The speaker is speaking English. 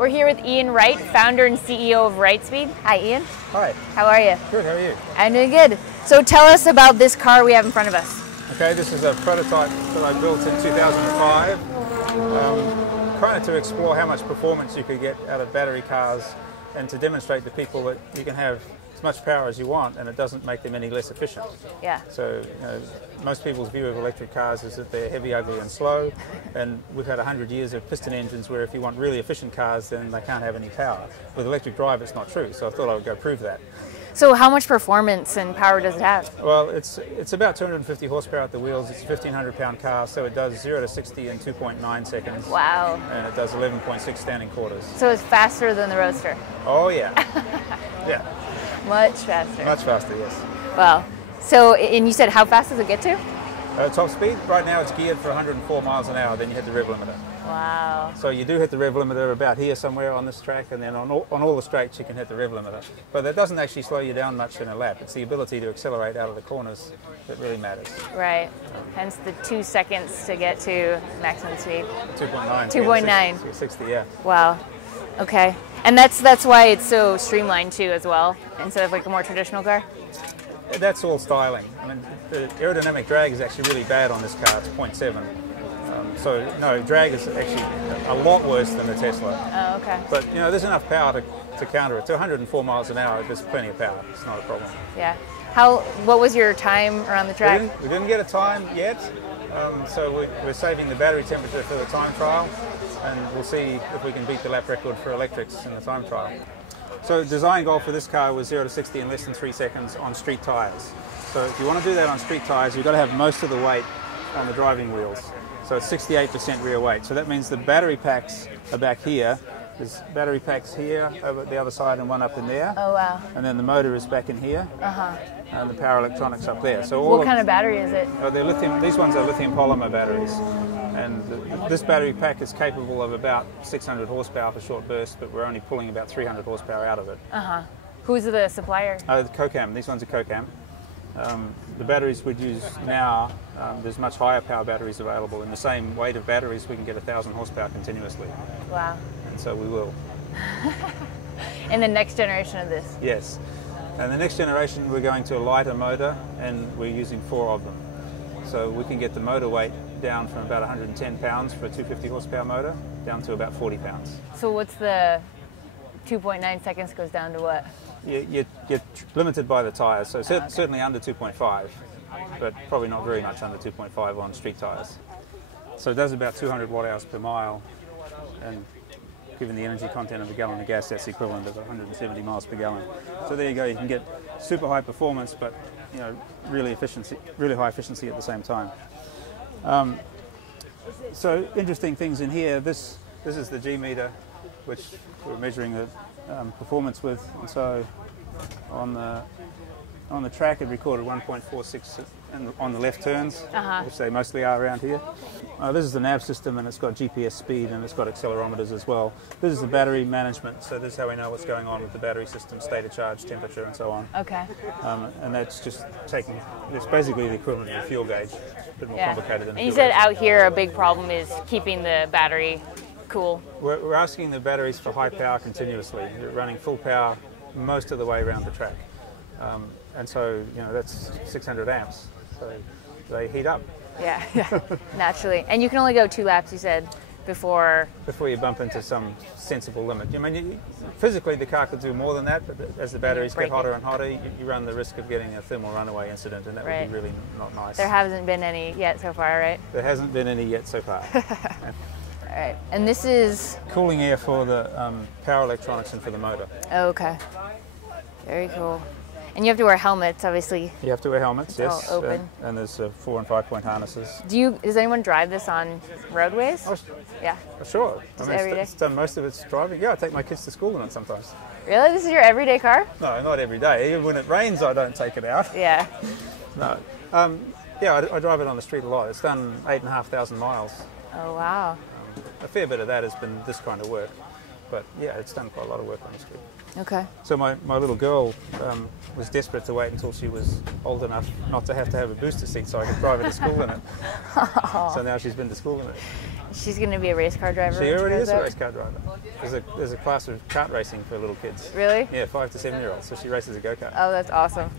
We're here with Ian Wright, founder and CEO of Wrightspeed. Hi, Ian. Hi. How are you? Good, how are you? I'm doing good. So tell us about this car we have in front of us. Okay, this is a prototype that I built in 2005, kind of to explore how much performance you could get out of battery cars and to demonstrate to people that you can have as much power as you want and it doesn't make them any less efficient. Yeah. So, most people's view of electric cars is that they're heavy, ugly and slow, and we've had 100 years of piston engines where if you want really efficient cars then they can't have any power. With electric drive it's not true, so I thought I would go prove that. So how much performance and power does it have? Well, it's about 250 horsepower at the wheels. It's a 1,500 pound car, so it does 0 to 60 in 2.9 seconds. Wow. And it does 11.6 standing quarters. So it's faster than the Roadster? Oh yeah. Yeah. Much faster. Much faster, yes. Wow. So, and you said how fast does it get to? Top speed, right now it's geared for 104 miles an hour, then you hit the rev limiter. Wow. So you do hit the rev limiter about here somewhere on this track, and then on all the straights you can hit the rev limiter. But that doesn't actually slow you down much in a lap. It's the ability to accelerate out of the corners that really matters. Right. Hence the 2 seconds to get to maximum speed. 2.9. 2.9. 60, yeah. Wow. Okay. And that's why it's so streamlined too as well, instead of like a more traditional car? That's all styling. I mean, the aerodynamic drag is actually really bad on this car. It's 0.7. So no, drag is actually a lot worse than the Tesla. Oh, okay. But there's enough power to counter it. To 104 miles an hour, there's plenty of power. It's not a problem. Yeah. What was your time around the track? We didn't get a time yet. So we're saving the battery temperature for the time trial, and we'll see if we can beat the lap record for electrics in the time trial. So the design goal for this car was 0 to 60 in less than 3 seconds on street tyres. So if you want to do that on street tyres, you've got to have most of the weight on the driving wheels. So it's 68% rear weight. So that means the battery packs are back here. There's battery packs here, over the other side, and one up in there. Oh, wow. And then the motor is back in here. Uh-huh. And the power electronics up there. So what kind of battery is it? They're lithium. These ones are lithium polymer batteries. And this battery pack is capable of about 600 horsepower for short bursts, but we're only pulling about 300 horsepower out of it. Uh-huh. Who's the supplier? The Cocam. These ones are Cocam. The batteries we'd use now, there's much higher power batteries available. In the same weight of batteries, we can get 1,000 horsepower continuously. Wow. And so we will. In the next generation of this? Yes. And the next generation, we're going to a lighter motor, and we're using 4 of them. So we can get the motor weight down from about 110 pounds for a 250 horsepower motor down to about 40 pounds. So what's the 2.9 seconds goes down to what? You're limited by the tyres, so certainly under 2.5, but probably not very much under 2.5 on street tyres. So it does about 200 watt-hours per mile, and given the energy content of a gallon of gas, that's the equivalent of 170 miles per gallon. So there you go, you can get super high performance, but really high efficiency at the same time. So interesting things in here. This is the G meter, which we're measuring the performance with, and so on the track it recorded 1.46 on the left turns, which they mostly are around here. This is the nav system, and it's got GPS speed and it's got accelerometers as well. This is the battery management, so this is how we know what's going on with the battery system, state of charge, temperature and so on. Okay. And that's just it's basically the equivalent of a fuel gauge, a bit more complicated than a fuel gauge. And you said out here a big problem is keeping the battery cool. We're asking the batteries for high power continuously. You're running full power most of the way around the track. And so, that's 600 amps. So they heat up. Yeah, naturally. And you can only go 2 laps, you said, before you bump into some sensible limit. I mean, physically the car could do more than that, but as the batteries get hotter and hotter, you run the risk of getting a thermal runaway incident, and that would be really not nice. There hasn't been any yet so far, right? There hasn't been any yet so far. All right, and this is cooling air for the power electronics and for the motor. Oh, okay. Very cool. And you have to wear helmets, obviously. You have to wear helmets, yes. All open. And there's 4 and 5 point harnesses. Does anyone drive this on roadways? Oh, yeah. Sure. Every day? It's done most of its driving. Yeah, I take my kids to school in it sometimes. Really? This is your everyday car? No, not every day. Even when it rains, I don't take it out. Yeah. No. Yeah, I drive it on the street a lot. It's done 8,500 miles. Oh, wow. A fair bit of that has been this kind of work. But yeah, it's done quite a lot of work on the scooter. Okay. So my little girl was desperate to wait until she was old enough not to have a booster seat so I could drive her to school in it. So now she's been to school in it. She's going to be a race car driver. She already is a race car driver. There's a class of kart racing for little kids. Really? Yeah, 5 to 7 year olds. So she races a go-kart. Oh, that's awesome.